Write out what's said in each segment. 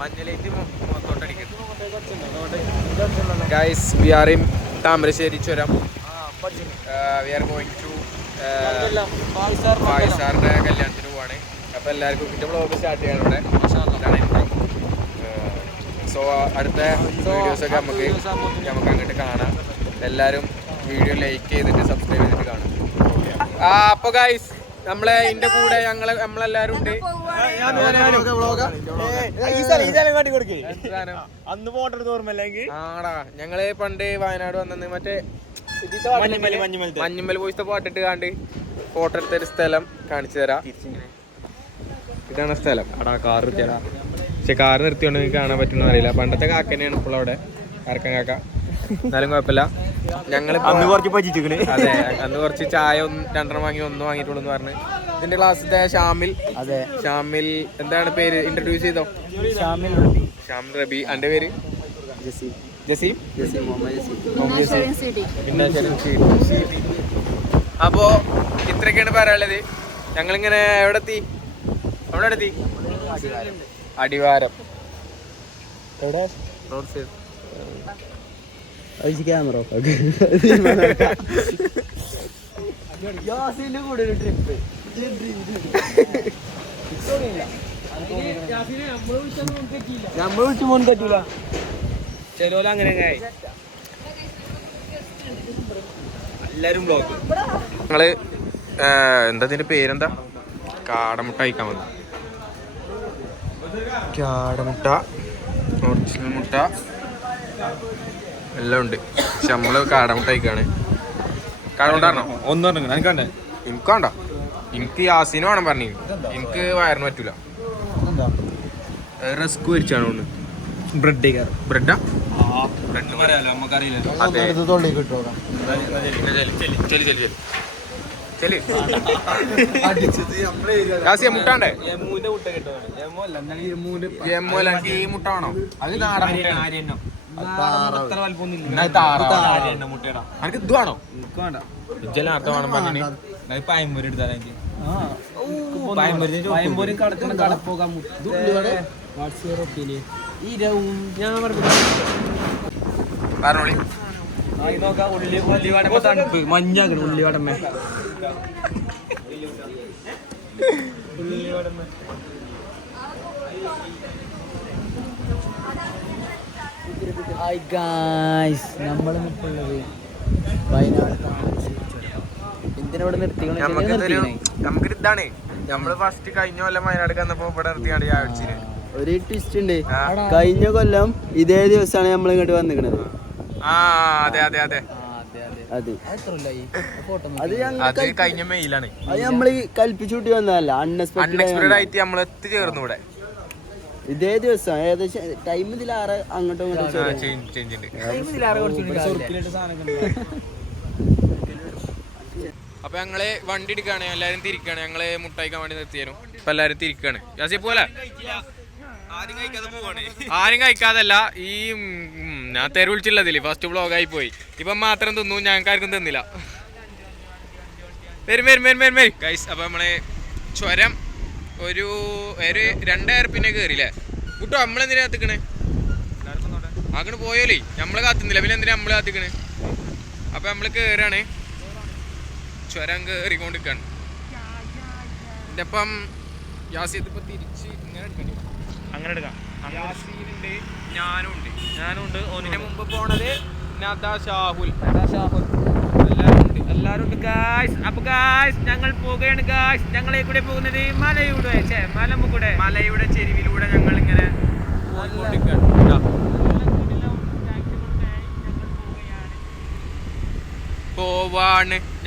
മഞ്ഞളേറ്റ് മുഖത്തോട്ടടിക്കുന്നു. Guys, we are in Thamarassery ചുരം. We are going to ഫായിസാറിന്റെ കല്യാണത്തിന് പോവാണ്. അപ്പോൾ എല്ലാവർക്കും ഇതിന്റെ വ്ളോഗ് സ്റ്റാർട്ട് ചെയ്യണം ഇവിടെ. സോ അടുത്ത വീഡിയോസൊക്കെ നമുക്ക് അങ്ങോട്ട് കാണാം. എല്ലാവരും വീഡിയോ ലൈക്ക് ചെയ്തിട്ട് സബ്സ്ക്രൈബ് ചെയ്തിട്ട് കാണാം. അപ്പോൾ ഗൈസ് നമ്മളെ ഇതിന്റെ കൂടെ നമ്മളെല്ലാരും ഉണ്ട്. ആടാ ഞങ്ങള് പണ്ട് വയനാട് വന്നത് മറ്റേ മഞ്ഞുമൽ പോയിത്തെ പാട്ടിട്ട് കാണ്ട് ഫോട്ടോ എടുത്തൊരു സ്ഥലം കാണിച്ചു തരാം. ഇതാണ് സ്ഥലം. അടാ കാർ നിർത്തിയടാ. പക്ഷെ കാർ നിർത്തിയോണ്ട് നിങ്ങൾക്ക് കാണാൻ പറ്റുന്ന അറിയില്ല. പണ്ടത്തെ കാക്ക തന്നെയാണ് ഇപ്പോൾ അവിടെ കാർക്കൻ കാക്ക. എന്നാലും കുഴപ്പമില്ല. ഞങ്ങൾ അന്ന് കുറച്ച് ചായ 2 വാങ്ങി 1 വാങ്ങിയിട്ടുള്ളൂ എന്ന് പറഞ്ഞ്. ഇതിന്റെ ക്ലാസ്സിലെ ഷാമിൽ. ഷാമിൽ എന്താണ് പേര്? ഇൻട്രൊഡ്യൂസ് ചെയ്തോ. ഷാമിൽ റബി. എന്റെ പേര് ജസീം. അപ്പോ ഇത്രയൊക്കെയാണ് പറയാനുള്ളത്. ഞങ്ങളിങ്ങനെ എവിടെ എത്തി? അടിവാരം. എവിടെ? Road side. ക്യാമറ നമ്മൾ വിളിച്ചു പോകാൻ പറ്റൂല. ചെലോല അങ്ങനെ എല്ലാരും ബ്ലോഗ്. ഞങ്ങള് എന്താ ഇതിന്റെ പേരെന്താ? കാടമുട്ട കഴിക്കാൻ വന്നു. കാടമുട്ട, ഒറിജിനൽ മുട്ട എല്ലാം ഉണ്ട്. പക്ഷെ നമ്മള് കാടമുട്ട കഴിക്കാണ്. കാടമുട്ടാണോ? എനിക്ക് വേണ്ട. എനിക്ക് യാസിന് വേണം പറഞ്ഞു. എനിക്ക് വയറിന് പറ്റൂല. റസ്ക് വരിച്ചാണ് ഒന്ന്. ബ്രെഡാ? മുട്ടാണ്ടേ? ഈ മുട്ട വേണോ? അത് നാടൻ എനിക്ക് ഇത് വേണോ? നേരത്തെ വേണം പറഞ്ഞു. പറഞ്ഞോളി. മഞ്ഞാക്കണം ഉള്ളിവടമ്മേ. ഹായ് ഗായ്സ്, നമ്മളിപ്പോഴുള്ളത് വയനാട്. എന്തിനവിടെ നിർത്തിക്കണ? നമുക്കൊരു ഇതാണ്. നമ്മള് ഫസ്റ്റ് കഴിഞ്ഞ കൊല്ലം വയനാട് വന്നപ്പോ ഇവിടെ നിർത്തിയാണ് ചാടിച്ചിന്. ഒരു ട്വിസ്റ്റ് ഉണ്ട്. കഴിഞ്ഞ കൊല്ലം ഇതേ ദിവസമാണ് നമ്മൾ ഇങ്ങോട്ട് വന്നിക്കണത്. അത് കഴിഞ്ഞ മെയിലാണ്. അത് നമ്മള് കൽപ്പിച്ചുകൂട്ടി വന്നതല്ല, അൺഎക്സ്പെക്ടഡ് ആയിട്ട് നമ്മൾ എത്തിച്ചേർന്നു ഇവിടെ ഇതേ ദിവസം. ഏകദേശം ടൈം ഇതിലാറ് അങ്ങോട്ടും അപ്പൊ ഞങ്ങള് വണ്ടി എടുക്കാണ്. എല്ലാരും തിരിക്കാണ്. ഞങ്ങള് മുട്ടായിക്കാൻ വേണ്ടി നിർത്തിയാലും ഇപ്പൊ എല്ലാരും തിരിക്കാണ്. പോലെ ആരും കഴിക്കാതല്ല. ഈ ഞാൻ തെരു വിളിച്ചില്ലതില് ഫസ്റ്റ് വ്ളോഗായി പോയി. ഇപ്പൊ മാത്രം തിന്നു, ഞങ്ങൾക്ക് ആർക്കും തിന്നില്ല. വരും. അപ്പൊ നമ്മളെ ചുരം ഒരു 2000 പിന്നെ കേറില്ലേ കൂട്ടോ. നമ്മളെന്തിനാ കത്തിക്കണേ? അങ്ങോട്ട് പോയോലേ. നമ്മള് കാത്തുന്നില്ല, പിന്നെ എന്തിനാ നമ്മള് കാത്തിക്കണേ? അപ്പൊ നമ്മള് കേറാണ്. ചുരം കേറിക്കൊണ്ടിരിക്കാണ്. ഇതിന്റെ ഒപ്പം യാസീൻ ഇപ്പൊ തിരിച്ച് ഇങ്ങനെ എടുക്കണേ. അങ്ങനെ എടുക്കാം. യാസീനുണ്ട്, ഞാനും ഉണ്ട്. ഒന്നിന് മുമ്പ് പോണത് ഷാഹുൽ. എല്ലാരും ഉണ്ട് ഗായ്സ്. അപ്പൊ ഗായ്സ് ഞങ്ങൾ പോവുകയാണ് ഗായ്സ്. ഞങ്ങളെ കൂടെ പോകുന്നത് മലയുടെ ചെരുവിലൂടെ ഞങ്ങൾ ഇങ്ങനെ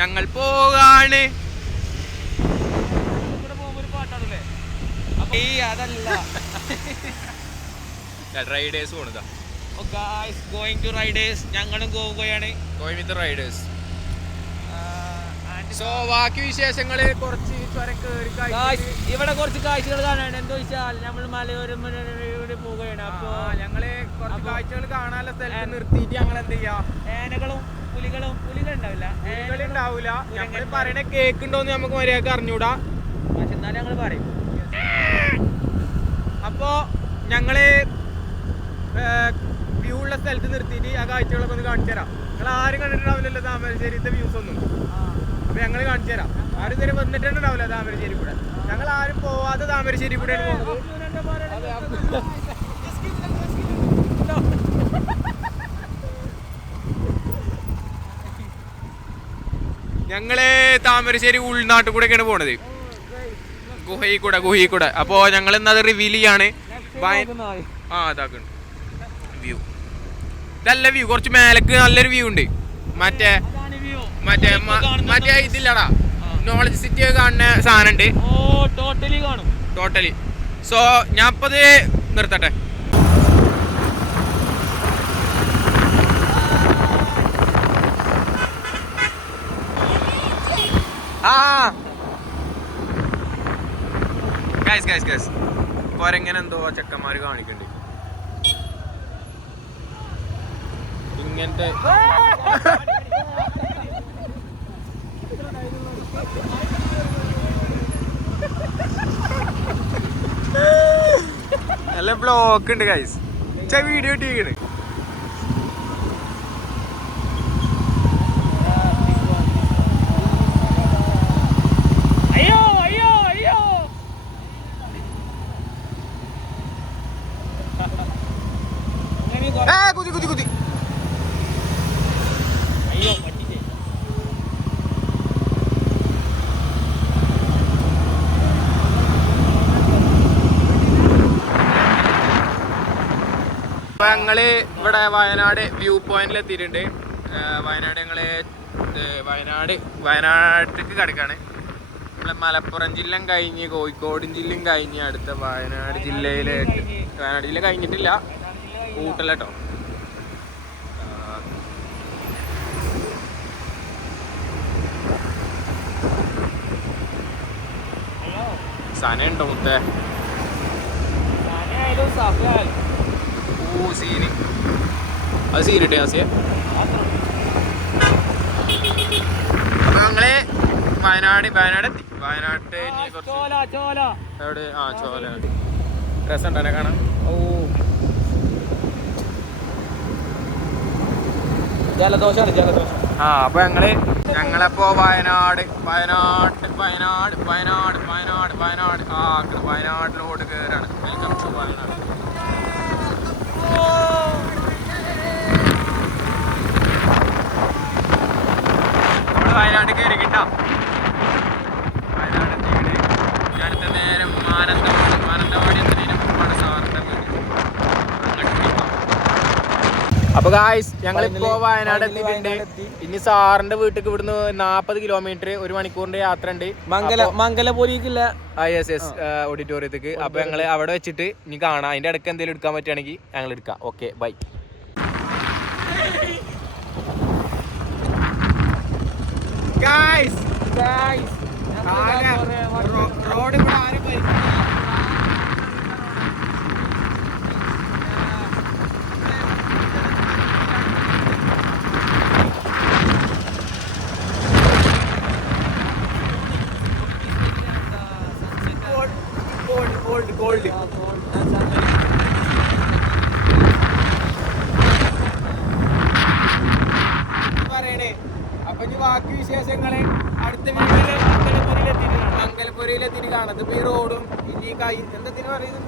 ഞങ്ങൾ പോവാണ്. അതല്ല റൈഡേഴ്സ് പോണതാ. Going to riders. ഞങ്ങളും പോവുകയാണ്. Going with Riders. സോ ബാക്കി വിശേഷങ്ങള് കുറച്ച് ഇവിടെ കുറച്ച് കാഴ്ചകൾ കാണാണ്. എന്താ വെച്ചാൽ നമ്മൾ മലയോരം പോവുകയാണ്. അപ്പൊ ഞങ്ങള് കുറച്ച് കാഴ്ചകൾ കാണാനുള്ള സ്ഥലത്ത് നിർത്തിയിട്ട് ഞങ്ങൾ എന്ത് ചെയ്യാ, ഏനകളും പുലികളുണ്ടാവില്ല. ഞങ്ങൾ പറയണ കേക്കുണ്ടോന്ന് നമുക്ക് മര്യാദക്ക് അറിഞ്ഞൂടാ. പക്ഷെ എന്നാലും ഞങ്ങൾ പറയും. അപ്പോ ഞങ്ങള് വ്യൂ ഉള്ള സ്ഥലത്ത് നിർത്തിയിട്ട് ആ കാഴ്ചകളൊക്കെ ഒന്ന് കാണിച്ചു തരാം. നിങ്ങൾ ആരും കണ്ടിട്ടുണ്ടാവില്ലല്ലോ താമരശ്ശേരിത്തെ വ്യൂസ് ഒന്നും. അപ്പൊ ഞങ്ങൾ കാണിച്ചു തരാം. ആരും ഇതുവരെ വന്നിട്ടുണ്ടാവില്ല താമരശ്ശേരി കൂടെ. ഞങ്ങൾ ആരും പോവാതെ താമരശ്ശേരി കൂടെയാണ് പോകുന്നത്. ഞങ്ങള് താമരശ്ശേരി ഉൾനാട്ടിൽ കൂടെയൊക്കെയാണ് പോണത്, ഗുഹയിൽ കൂടെ. അപ്പോ ഞങ്ങൾ ഇന്നത് റിവീൽ ചെയ്യാണ്. വ്യൂ നല്ല വ്യൂ, കുറച്ച് മേലക്ക് നല്ലൊരു വ്യൂ ഉണ്ട്. മറ്റേ ഇതില്ലടാ, നോളജ് സിറ്റി കാണുന്ന സാധനം ഉണ്ട്. ടോട്ടലി. സോ ഞാൻ ഇപ്പൊ നിർത്തട്ടെ. ഗൈസ് കൊരങ്ങനെ എന്തോ ചെക്കന്മാര് കാണിക്കണ്ട് ഇങ്ങനത്തെ. നല്ല ബ്ലോക്ക് ഉണ്ട് ഗൈസ്. വീഡിയോ ഇട്ടിരിക്കണ്. കുതി അപ്പൊ ഞങ്ങള് ഇവിടെ വയനാട് വ്യൂ പോയിന്റിൽ എത്തിയിട്ടുണ്ട്. വയനാട് ഞങ്ങള് വയനാട്ടിലേക്ക് കിടക്കാണ്. നമ്മളെ മലപ്പുറം ജില്ല കഴിഞ്ഞ് കോഴിക്കോട് ജില്ലയും കഴിഞ്ഞ് അടുത്ത വയനാട് ജില്ലയിലേക്ക്. വയനാട് ജില്ല കഴിഞ്ഞിട്ടില്ല, കൂട്ടല്ലോ. സനുണ്ടോ മുത്തേ? സീന് അത് സീനിട്ടേ ആസിയ. അപ്പൊ ഞങ്ങള് വയനാട് എത്തി. വയനാട്ട് എവിടെ? ചോല രസമുണ്ടല്ലേ കാണാൻ? ജലദോഷമാണ്. അപ്പൊ ഞങ്ങളപ്പോ വയനാട്ടിലോട്ട് കയറാണ്. Welcome to Wayanad. നമ്മള് വയനാട്ടിൽ കയറിക്കിട്ടാ. വയനാട് എത്തിയിട്ട് അടുത്ത നേരം മാനന്തവാടി എത്തുന്നതിന് മുമ്പാണ് സാറിന്റെ വീട്. അപ്പൊ ഗായ്സ് ഞങ്ങളിപ്പോ വയനാട് എത്തിയിട്ടുണ്ട്. ഇനി സാറിന്റെ വീട്ടിൽ ഇവിടുന്ന് 40 കിലോമീറ്റർ, 1 മണിക്കൂറിന്റെ യാത്ര ഉണ്ട്. മംഗലപുരിക്കില്ല ഓഡിറ്റോറിയത്തേക്ക്. അപ്പൊ ഞങ്ങള് അവിടെ വെച്ചിട്ട് ഇനി കാണാം. അതിന്റെ ഇടയ്ക്ക് എന്തെങ്കിലും എടുക്കാൻ പറ്റുകയാണെങ്കിൽ ഞങ്ങൾ എടുക്കാം. Okay, by. റോഡ് ഇവിടെ ആരും ഗോൾഡ് പറയണേ. അപ്പൊ ഇനി ബാക്കി വിശേഷങ്ങള് അടുത്ത വീട്ടില് മംഗലപുരയിലെത്തിയിട്ട് കാണുന്നത്. ഇപ്പൊ ഈ റോഡും ഇനി എന്തെങ്കിലും പറയുന്നത്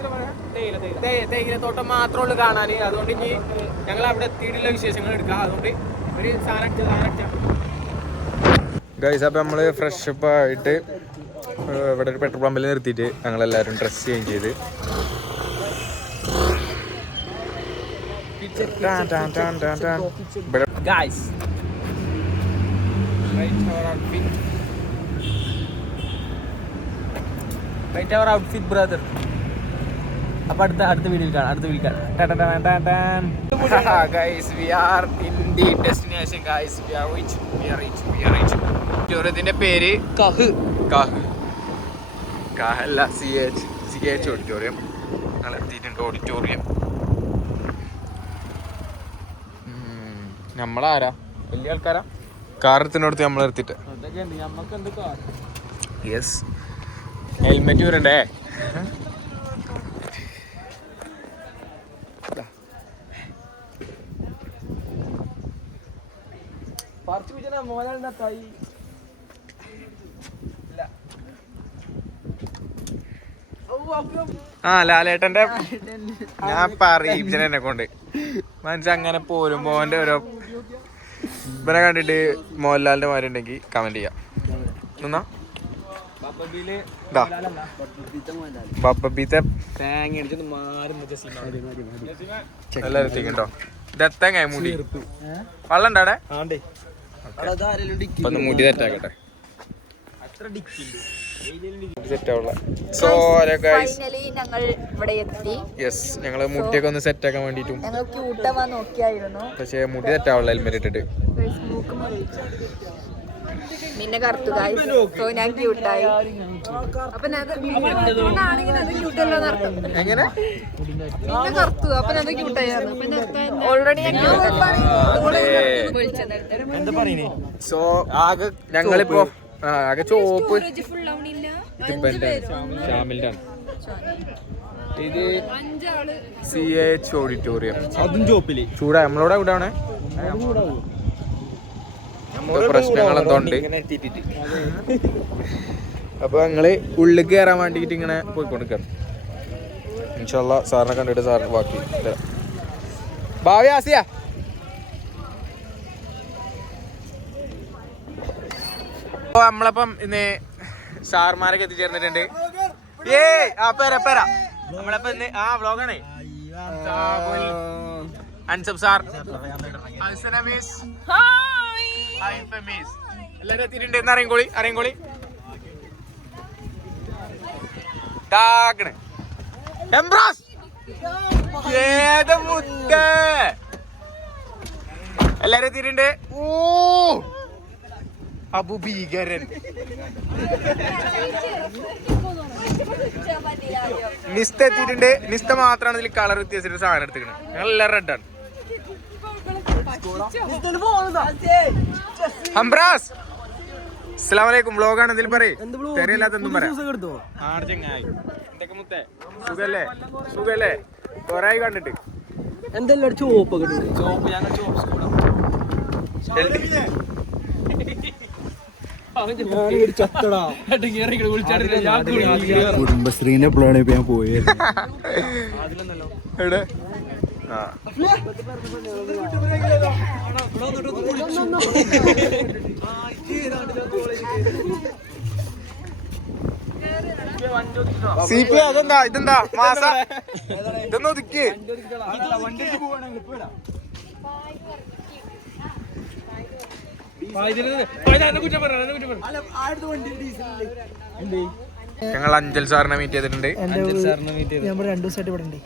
തേയിലത്തോട്ടം മാത്രമേ ഉള്ളൂ കാണാന്. അതുകൊണ്ട് ഇനി ഞങ്ങൾ അവിടെ എത്തിയിട്ടുള്ള വിശേഷങ്ങൾ എടുക്കാം. അതുകൊണ്ട് ഒരു സാധനം ഗൈസ്. അപ്പൊ നമ്മള് ഫ്രഷപ്പ് ആയിട്ട് ഇവിടെ ഒരു പെട്രോൾ പമ്പിൽ നിർത്തിയിട്ട് ഞങ്ങളെല്ലാവരും ഡ്രസ് ചേഞ്ച് ചെയ്ത് ഔട്ട്ഫിറ്റ് ബ്രദർ. അപ്പൊ അടുത്ത വീഡിയോയിൽ കാണാം. Guys, we are in the destination guys. We are reach. ഓഡിറ്റോറിയത്തിന്റെ പേര് കഹ് അല്ല CH ഓഡിറ്റോറിയം. ഞങ്ങൾ എത്തിയിട്ടുണ്ട് ഓഡിറ്റോറിയം. നമ്മളാരാ? വലിയ ആൾക്കാരാ. കാറെടുത്തിനോടത്ത് നമ്മൾ നിർത്തിയിട്ട്. യെസ്, ഹെൽമെറ്റ് വരണ്ടേ? ആ ലാലേട്ടന്റെ ഞാൻ പറയും ഇതിനെ കൊണ്ട് മനസ്സിൽ അങ്ങനെ പോരുമ്പോ ഓന്റെ ഓരോ ഇവരെ കണ്ടിട്ട് മോഹൻലാലിന്റെ മാതിരി ഉണ്ടെങ്കിൽ കമന്റ് ചെയ്യാം. എന്നാ എല്ലാരും എത്തിക്കണ്ടോ? ഇതെത്തങ്ങ മുടി വള്ളം ഉണ്ടാടെ ഒന്ന് മുടി തെറ്റാക്കട്ടെ. ഞങ്ങള് മുടിയൊക്കെ ഒന്ന് സെറ്റ് ആക്കാൻ വേണ്ടിട്ടും പക്ഷെ മുടി തെറ്റാവുള്ള ഹെൽമെറ്റ് ഇട്ടിട്ട് നിന്നെ കറുത്തു സോ ഞാൻ ക്യൂട്ടായി. അപ്പൊ എങ്ങനെ നിന്നെ കറുത്തു അപ്പൊ അത് ക്യൂട്ടായി. ഓൾറെഡി സോ ആകെ ഞങ്ങളിപ്പോ ആകെ ചോപ്പ് ഷാമിലിന്റെ ഇത് CH ഓഡിറ്റോറിയം അതും ചോപ്പില് ചൂടാ നമ്മളോടെ കൂടാണ് പ്രശ്നങ്ങൾ എന്തോ ഉണ്ട്. അപ്പൊ ഞങ്ങള് ഉള്ളിൽ കയറാൻ വേണ്ടിട്ട് ഇങ്ങനെ പോയിക്കൊണ്ടിരിക്കണം. ഇൻഷാ അല്ലാ സാറിനെ കണ്ടിട്ട് സാറിന് ബാക്കി ഭാവി ആസിയ നമ്മളപ്പം ഇന്ന് സാർമാരൊക്കെ എത്തിച്ചേർന്നിട്ടുണ്ട്. നമ്മളിപ്പോ ഇന്ന് വ്ളോഗാണേ അൻസബ് സാർ എല്ലാരും എത്തിയിട്ടുണ്ട്. അറിയങ്കോളി എല്ലാരും എത്തിയിട്ടുണ്ട്. ഓ അബു ഭീകരൻ നിസ്ത എത്തിയിട്ടുണ്ട്. നിസ്ത മാത്രമാണ് ഇതിൽ കളർ വ്യത്യാസിട്ട് സാധനം എടുത്തിക്കണത്. ഞങ്ങൾ എല്ലാവരും റെഡാണ്. ഹംബ്രാസ് അസ്സലാമു അലൈക്കും. വ്ളോഗാണ് എന്തെങ്കിലും പറയും തെരയില്ലാത്തൊന്നും പറയാം. എന്തൊക്കെ മുത്തേ സുഖല്ലേ കൊറേ കണ്ടിട്ട് എന്തെല്ലാം ചോപ്പ് കുടുംബശ്രീന്റെ എപ്പോഴാണ് ഇപ്പൊ ഞാൻ പോയത്. അതെന്താ ഇതെന്താ മാസ ഇതൊന്നും ഒതുക്കി ഞങ്ങൾ അഞ്ചൽ സാറിനെ മീറ്റ് ചെയ്തിട്ടുണ്ട്. ഞാൻ 2 ദിവസമായിട്ട് ഇവിടെ ഉണ്ട്.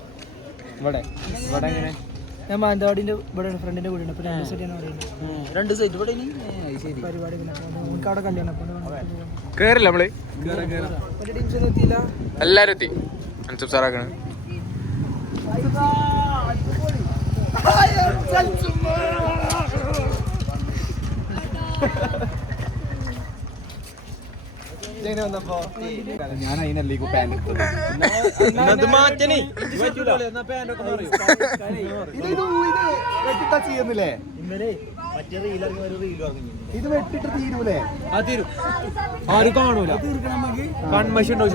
ഞാൻ മാനന്തവാടിന്റെ ഇവിടെ ഫ്രണ്ടിന്റെ കൂടെ ഉണ്ട്. അപ്പൊ 2 ദിവസമായിട്ട് പരിപാടി നമുക്ക് അവിടെ കല്യാണം. കേറില്ല നമ്മള് ടീംസൊന്നും എത്തിയില്ല. എല്ലാരും എത്തി. അൻസബ് സാറാക്കണ ഞാൻ അതിനല്ലേ പാന്റ് ചെയ്യുന്നില്ലേ? ഇത് വെട്ടിട്ട് തീരൂലേ? ആരും കാണൂല. കൺമശി ഉണ്ടോ?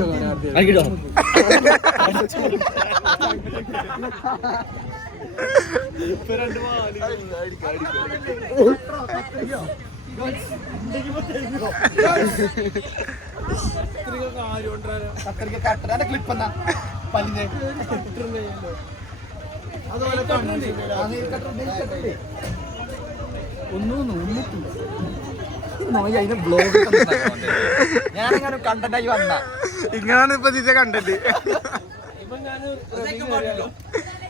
ക്ലിപ്പ് എന്നാ പല്ലിന് ഞാനെങ്ങനെ കണ്ടന്റായി വന്ന ഇങ്ങനാണ് ഇപ്പൊ ഇതിന്റെ കണ്ടന്റ്.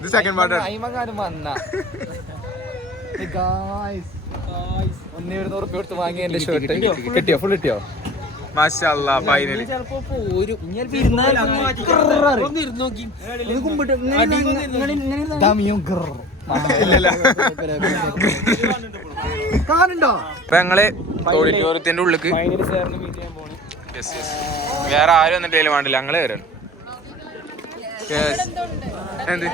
ഇത് സെക്കൻഡ് പാർട്ടാണ്. അയിമങ്ങാനും വന്ന 1,200 കൊടുത്ത് വാങ്ങിയ എന്റെ ഷർട്ട് കിട്ടിയോ? ഫുൾ കിട്ടിയോ? മാഷാഅല്ലാ ഫൈനലി ഇപ്പൊ ഞങ്ങള് ഓഡിറ്റോറിയത്തിന്റെ ഉള്ളിക്ക് വേറെ ആരും എന്നിട്ടേലും വേണ്ടില്ല. ഞങ്ങള് വരാണ്. എന്ത്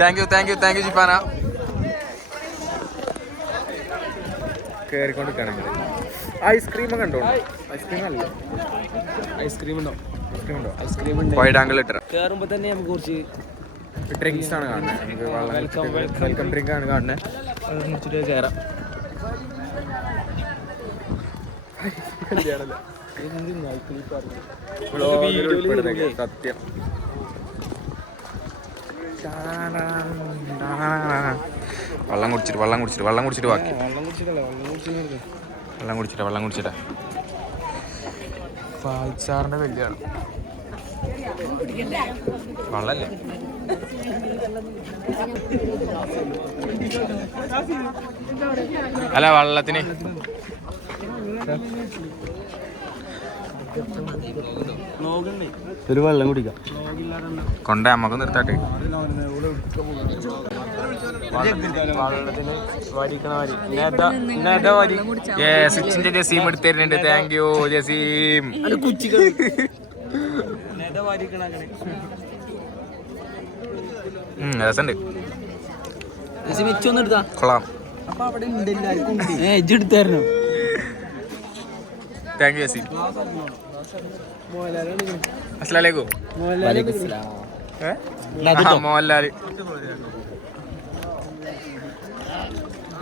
താങ്ക് യു ജിപ്പാന. കേറിക്കൊണ്ടിരിക്കുകയാണെങ്കിൽ ഐസ്ക്രീം കണ്ടോ? ഐസ്ക്രീം അല്ല, ഐസ്ക്രീം ഉണ്ടോ? ഐസ്ക്രീം ഉണ്ടോ? വൈഡ് ആംഗിൾ ഇട്ട കേറുമ്പോ തന്നെ നമുക്ക് കുറച്ച് ഡ്രിങ്ക്സ് ആണ് കാണുന്നത്. നമുക്ക് വെൽക്കം ഡ്രിങ്ക് ആണ് കാണുന്നത്. അത് കയറാം. സത്യം. വെള്ളം കുടിച്ചിട്ട് ബാക്കി. വെള്ളം കുടിച്ചിട്ടാ ഫായിച്ചാറിന്റെ വലിയാണ് വെള്ളല്ലേ. അല്ല വെള്ളത്തിന് ഒരു വെള്ളം കുടിക്കാം. കൊണ്ടേ നമ്മക്ക് നിർത്താട്ടെ. സ്വിച്ചിന്റെ ജസീം എടുത്ത് തരുന്നുണ്ട്. Thank you Jaseem. രസമുണ്ട്. കൊള്ളാം. എടുത്തായിരുന്നു. Thank you Jaseem. അസ്സലാമലൈക്കും. മോഹൻലാല്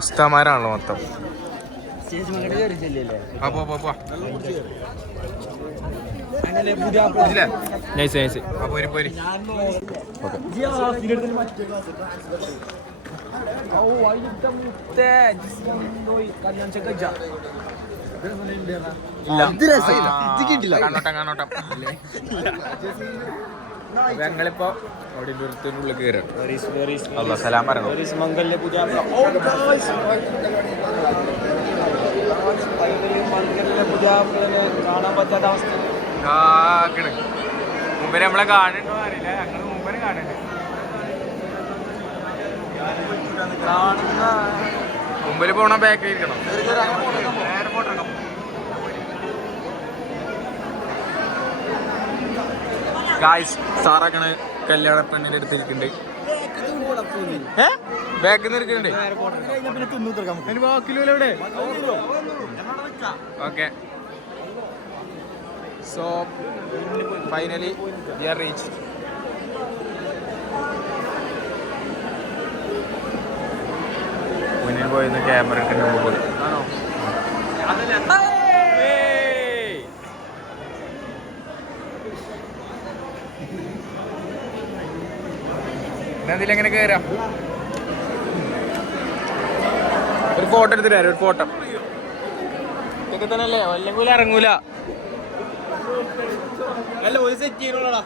ഉസ്താമാരാണല്ലോ മൊത്തം. കാണോട്ടം ഞങ്ങളിപ്പോ ഓഡിറ്റോറിയത്തിനുള്ളിൽ കയറാം. സലാം പറയണം. കാണാൻ പറ്റാത്ത അവസ്ഥ. മുമ്പേ നമ്മളെ കാണുന്നുണ്ടോ അറിയില്ല. ഞങ്ങള് മുമ്പേ കാണുന്നുണ്ട്. മുമ്പിൽ പോണ ബാക്കിൽ ഇരിക്കണം. ഗായ്സ് സാറാക്കണ് കല്യാണ പെണ്ണിന്റെ അടുത്തിരിക്കുന്നുണ്ട്. ബാക്കിൽ നിന്ന് ഇരിക്കുന്നുണ്ട്. Okay so finally we are reached. മുന്നിൽ പോയിരുന്ന ക്യാമറ എടുക്കുന്ന പോയി. അതിലെങ്ങനെ കയറാം? ഒരു ഫോട്ടോ എടുത്തിട്ട് തരാം. ഒരു ഫോട്ടോ ഇതൊക്കെ തന്നെ അല്ലേ? അല്ലെങ്കിൽ ഇറങ്ങൂല. അല്ല ഒരു സെറ്റ് ചെയ്യണോടാ.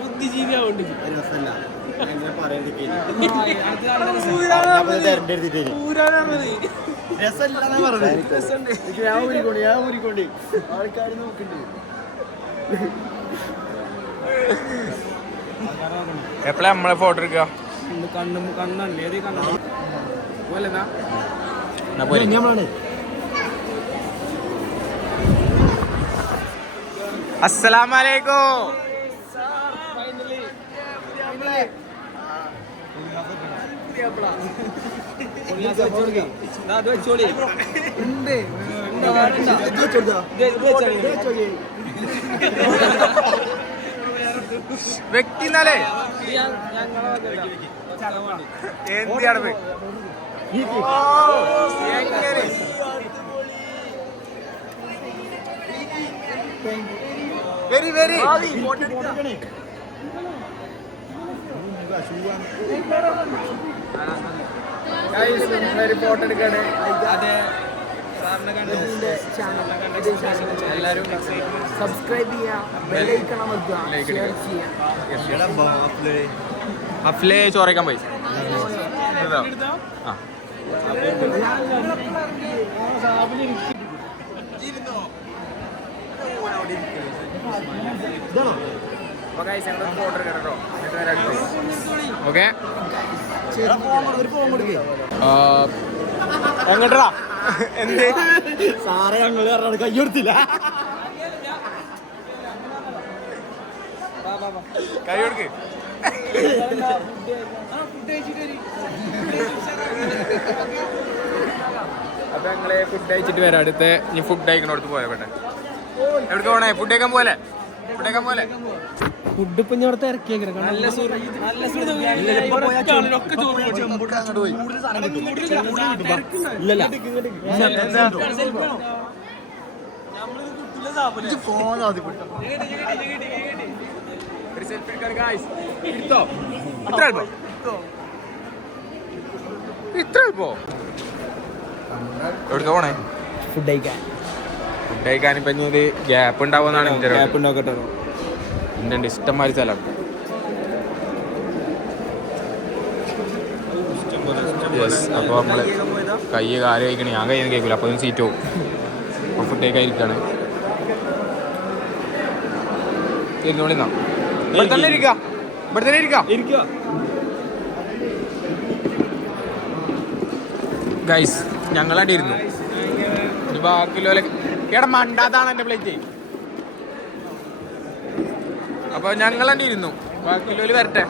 ബുദ്ധിജീവിയാവുണ്ട്. എപ്പോഴാ നമ്മളെ ഫോട്ടോ എടുക്കുക? അസ്സലാമലൈക്കും. വ്യക്തി എന്നാലേ എന്തിയാണ് വെരി വെരി ഫോട്ടോ എടുക്കാണ്. എല്ലാവരും സബ്സ്ക്രൈബ് ചെയ്യുക, ബെല്ലൈക്കൺ അമർത്തുക, ഷെയർ ചെയ്യുക. അഫ്ലേ ചോറയ്ക്കാൻ പോയി. ഫോട്ടോ എടുക്കണം കേട്ടോ. ഓക്കെ എങ്ങോട്ടാ എന്ത് സാറേ ഞങ്ങൾ കയ്യെടുത്തില്ല കൈ കൊടുക്ക് അപ്പൊ ഞങ്ങള് ഫുഡ് കഴിച്ചിട്ട് വരാം. അടുത്ത് ഇനി ഫുഡ് കഴിക്കണോടത്ത് പോയപ്പെട്ടെ. എവിടെ പോണേ? ഫുഡ് കഴിക്കാൻ പോലെ ഫുഡ് ഇപ്പൊ ഞാൻ അവിടെ ഇറക്കിയേക്കാം. എവിടെ പോണേ? ഫുഡ് കഴിക്കാൻ. ഫുഡ് കഴിക്കാൻ ഇപ്പൊ ഒരു ഗ്യാപ്പ് ഉണ്ടാവുമെന്നാണ് ഗ്യാപ്പ് ഉണ്ടാക്കട്ടെ. എൻ്റെ ഇഷ്ടംമാതിരി സ്ഥലം. യെസ്. അപ്പോൾ നമ്മൾ കൈ കാല് കഴിക്കണേ. ഞാൻ കൈ കഴിക്കില്ല, അപ്പോൾ സീറ്റ് പോകും. അപ്പോൾ ഫുഡ് കഴിക്കാൻ ഇരിക്കുകയാണ്. ഇരുന്നോളിന്നാ ഇവിടെ തന്നെ ഇരിക്കാം. ഗൈസ് ഞങ്ങളാണ്ട് ഇരുന്നു. ഒരു ബാക്കിലോലെ എടാ മണ്ടാതാണ് എൻ്റെ പ്ലേറ്റ്. അപ്പോൾ ഞങ്ങളാണ്ട് ഇരുന്നു. ബാക്കിലോല് വരട്ടെ.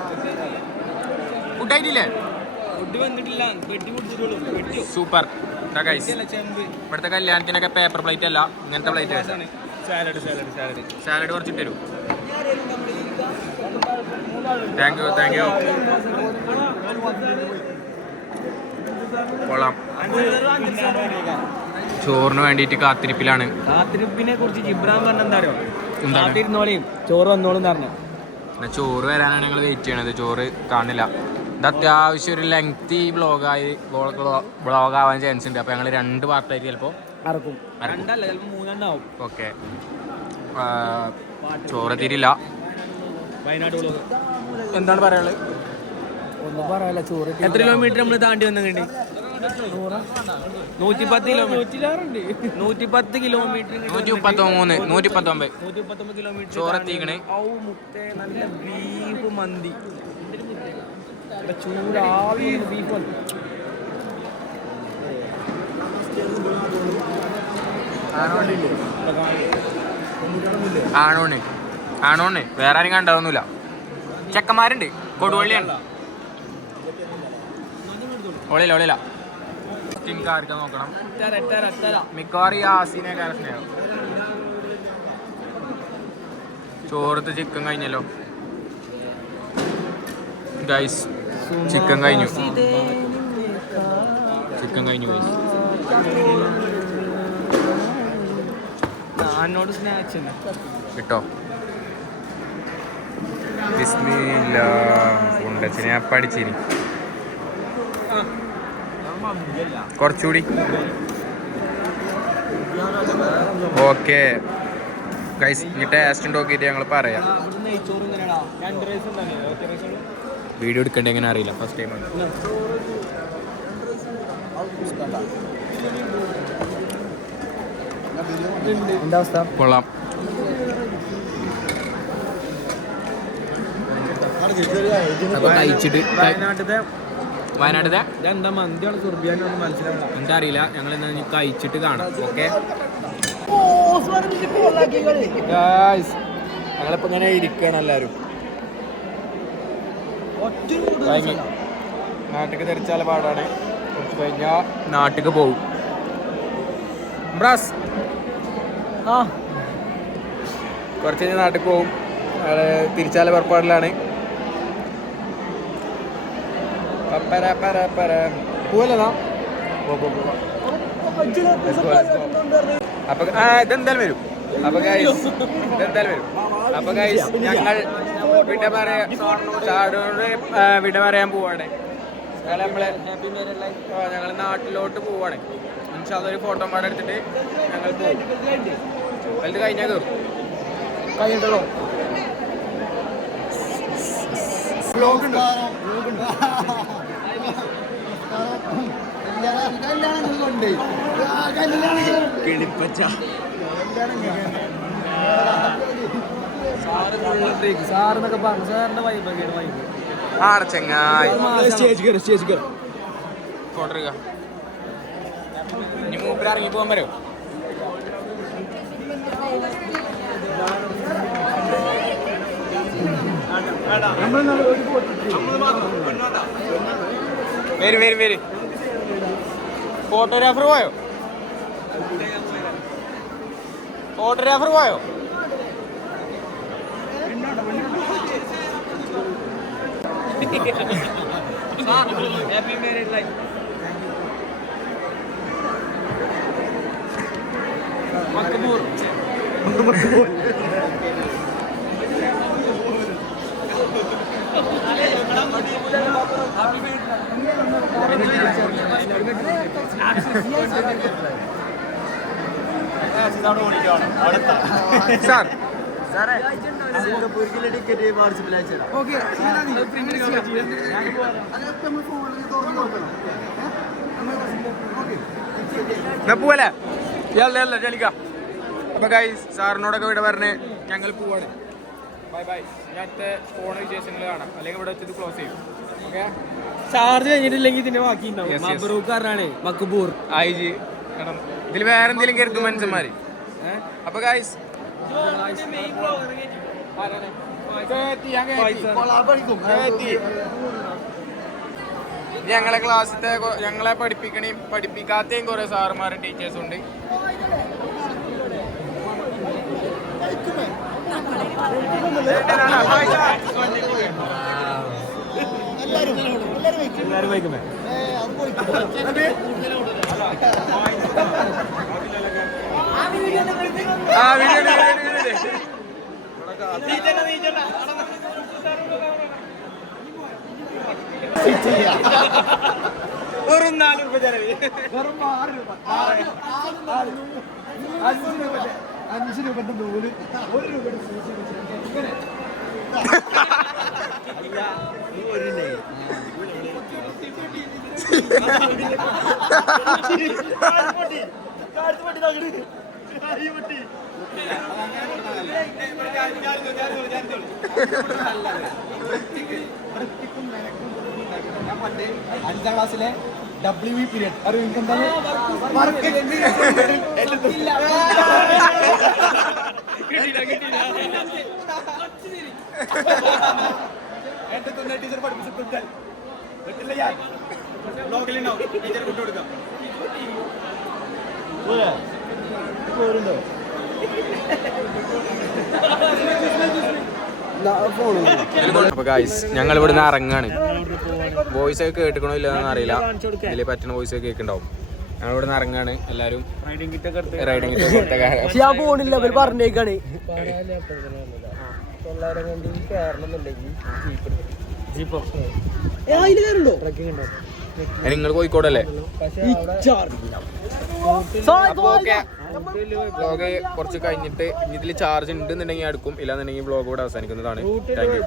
ഫുഡ് ആയിട്ടില്ലേ? Super guys. ഇവിടുത്തെ കല്യാണത്തിനൊക്കെ പേപ്പർ പ്ലേറ്റ് അല്ല, ഇങ്ങനത്തെ പ്ലേറ്റ്. സാലഡ് കുറച്ചിട്ട് തരൂ. Thank you. കൊള്ളാം. ചോറിന് വേണ്ടിയിട്ട് കാത്തിരിപ്പിലാണ്. കാത്തിരിപ്പിനെ കുറിച്ച് ജിബ്രാൻ പറഞ്ഞ എന്താ അറിയോ? എന്താണ്? ചോറ് വന്നോളും പറഞ്ഞു. ചോറ് വരാനാണ് ഞങ്ങൾ വെയിറ്റ് ചെയ്യണത്. ചോറ് കാണില്ല. ഇത് അത്യാവശ്യം ഒരു ലെങ്തി വ്ളോഗാവാൻ ചാൻസ് ഉണ്ട്. അപ്പോൾ ഞങ്ങൾ 2 പാർട്ടായിട്ട് ചിലപ്പോൾ അറക്കും. 2 അല്ല, ചിലപ്പോൾ 3 ആവും. ഓക്കെ. ചോറ് തീരില്ല. വയനാട് വ്ളോഗ് എന്താണ് പറയാനുള്ളത്? ഒന്നും പറയാല്ല. ചോറ് എത്ര കിലോമീറ്റർ നമ്മൾ താണ്ടി വന്നിട്ടുണ്ട്? 110 കിലോമീറ്റർ. 119 കിലോമീറ്റർ ചോറ് എത്തിക്കണേ. നല്ല ബീഫ് മന്തി ചൂടാവി ബീഫ്. ആണോണ് വേറെ ആരും കണ്ടാവുന്നില്ല. ചെക്കന്മാരുണ്ട്. കൊടുവള്ളിയാണ്. ഒളിയില്ല കാർക്ക് നോക്കണം. മിക്കവാറും ഈ ആസീനെ സ്നേഹം. ചോറത്ത് ചിക്കൻ കഴിഞ്ഞല്ലോ ഗൈസ്. ചിക്കൻ കഴിഞ്ഞു ഗൈസ്. എന്നോട് സ്നാക്സ് കിട്ടോ? ബിസ്മില്ല. ഉണ്ടച്ചിനെ പഠിച്ചിനി കുറച്ചുകൂടി. ഓക്കെ ഗൈസ്, ഇനി ടേസ്റ്റ് നോക്കിയിട്ട് ഞങ്ങൾ പറയാം. വീഡിയോ എടുക്കേണ്ട എങ്ങനെ അറിയില്ല, ഫസ്റ്റ് ടൈം ആണ്. എന്താ അവസ്ഥ? കൊള്ളാം. അപ്പൊ കഴിച്ചിട്ട് വയനാട്ടിലെ എന്താ മന്തിയാണ് സുർബിയാനൊന്നും മനസ്സിലാവില്ല. എന്താ അറിയില്ല. ഞങ്ങൾ എന്നാ കഴിച്ചിട്ട് കാണാം. ഓക്കെ ഞങ്ങളിപ്പോ ഇങ്ങനെ ഇരിക്കണം എല്ലാരും. നാട്ടിക്ക് തെറിച്ചാല പാടാണ്. കുറച്ച് കഴിഞ്ഞാൽ നാട്ടിക്ക് പോകും. കുറച്ച് കഴിഞ്ഞാൽ നാട്ടിൽ പോകും. തിരിച്ചാല പുറപ്പാടിലാണ്. പോവല്ലോ. അപ്പൊ ഇതെന്തായാലും വരും. അപ്പൊ ഗൈസ് ഞങ്ങൾ വിട പറയാൻ പോവാണ്. ഞങ്ങൾ നാട്ടിലോട്ട് പോവാണ്. ഒരു ഫോട്ടോ പാടെ എടുത്തിട്ട് ഞങ്ങൾ പോകും. വലുത് കഴിഞ്ഞാൽ കയറും. കഴിഞ്ഞിട്ടുള്ളൂ. സാറെന്നൊക്കെ പറഞ്ഞു. സാറിന്റെ വൈബ്. ആടെ ചെങ്ങായി സ്റ്റേജ് കയറി ഫോട്ടോ എടുക്കാം. ഇനി മൂപ്പര് ഇറങ്ങി പോകാൻ വരും. വരും. ഫോട്ടോഗ്രാഫർ പോയോ? Happy married life. മക്ബൂർ. സാർ സിംഗപ്പൂരിലെ ടിക്കറ്റ് വാട്സപ്പിൽ അയച്ചുതരാം. പോവല്ലേ അല്ല ചലിക്കാം. അപ്പൊ ഗൈസ് സാറിനോടൊക്കെ ഇവിടെ പറഞ്ഞ് ഞങ്ങൾ പോവാണ്. ബൈ. ഞാനത്തെ ഫോൺ വിശേഷങ്ങൾ കാണാം. അല്ലെങ്കിൽ ഇവിടെ വെച്ചിട്ട് ക്ലോസ് ചെയ്യും. ഓക്കെ. ചാർജ് കഴിഞ്ഞിട്ടില്ലെങ്കിൽ ഇതിന്റെ ബാക്കി മക്ബൂർ ആയിജി ഇതിൽ വേറെ എന്തെങ്കിലും കരുതും മനുഷ്യന്മാര്. അപ്പൊ ഗൈസ് ഞങ്ങളെ ക്ലാസ്സിലത്തെ ഞങ്ങളെ പഠിപ്പിക്കണേയും പഠിപ്പിക്കാത്തയും കുറെ സാറുമാരും ടീച്ചേഴ്സും ഉണ്ട്. വെറും 4 രൂപ ചെലവ്. വെറും 6 രൂപ 5 രൂപന്റെ നൂല് 1 രൂപയുടെ അഞ്ചാം ക്ലാസ്സിലെ WE പീരിയഡ് അറിവ് എന്താണ്? ടീച്ചർ പഠിപ്പിച്ചിട്ടുണ്ട്. അപ്പൊ ഗൈസ് ഞങ്ങൾ ഇവിടുന്ന് ഇറങ്ങാണ്. വോയിസ് ഒക്കെ കേട്ടിക്കണോ ഇല്ലെന്ന് അറിയില്ല. ഇതിൽ പറ്റുന്ന വോയിസ് ഒക്കെ കേൾക്കുന്നുണ്ടാവും. ഞങ്ങൾ ഇവിടുന്ന് ഇറങ്ങാണ്. എല്ലാരും റൈഡിങ് കിറ്റ് ഞാൻ പോണില്ല പറഞ്ഞേക്കാണ്. നിങ്ങൾ കോഴിക്കോടല്ലേ? ബ്ലോഗ് കുറച്ച് കഴിഞ്ഞിട്ട് ഇതിൽ ചാർജ് ഉണ്ടെന്നുണ്ടെങ്കിൽ അടുക്കും, ഇല്ലാന്നുണ്ടെങ്കിൽ ബ്ലോഗ് കൂടെ അവസാനിക്കുന്നതാണ്. Thank you.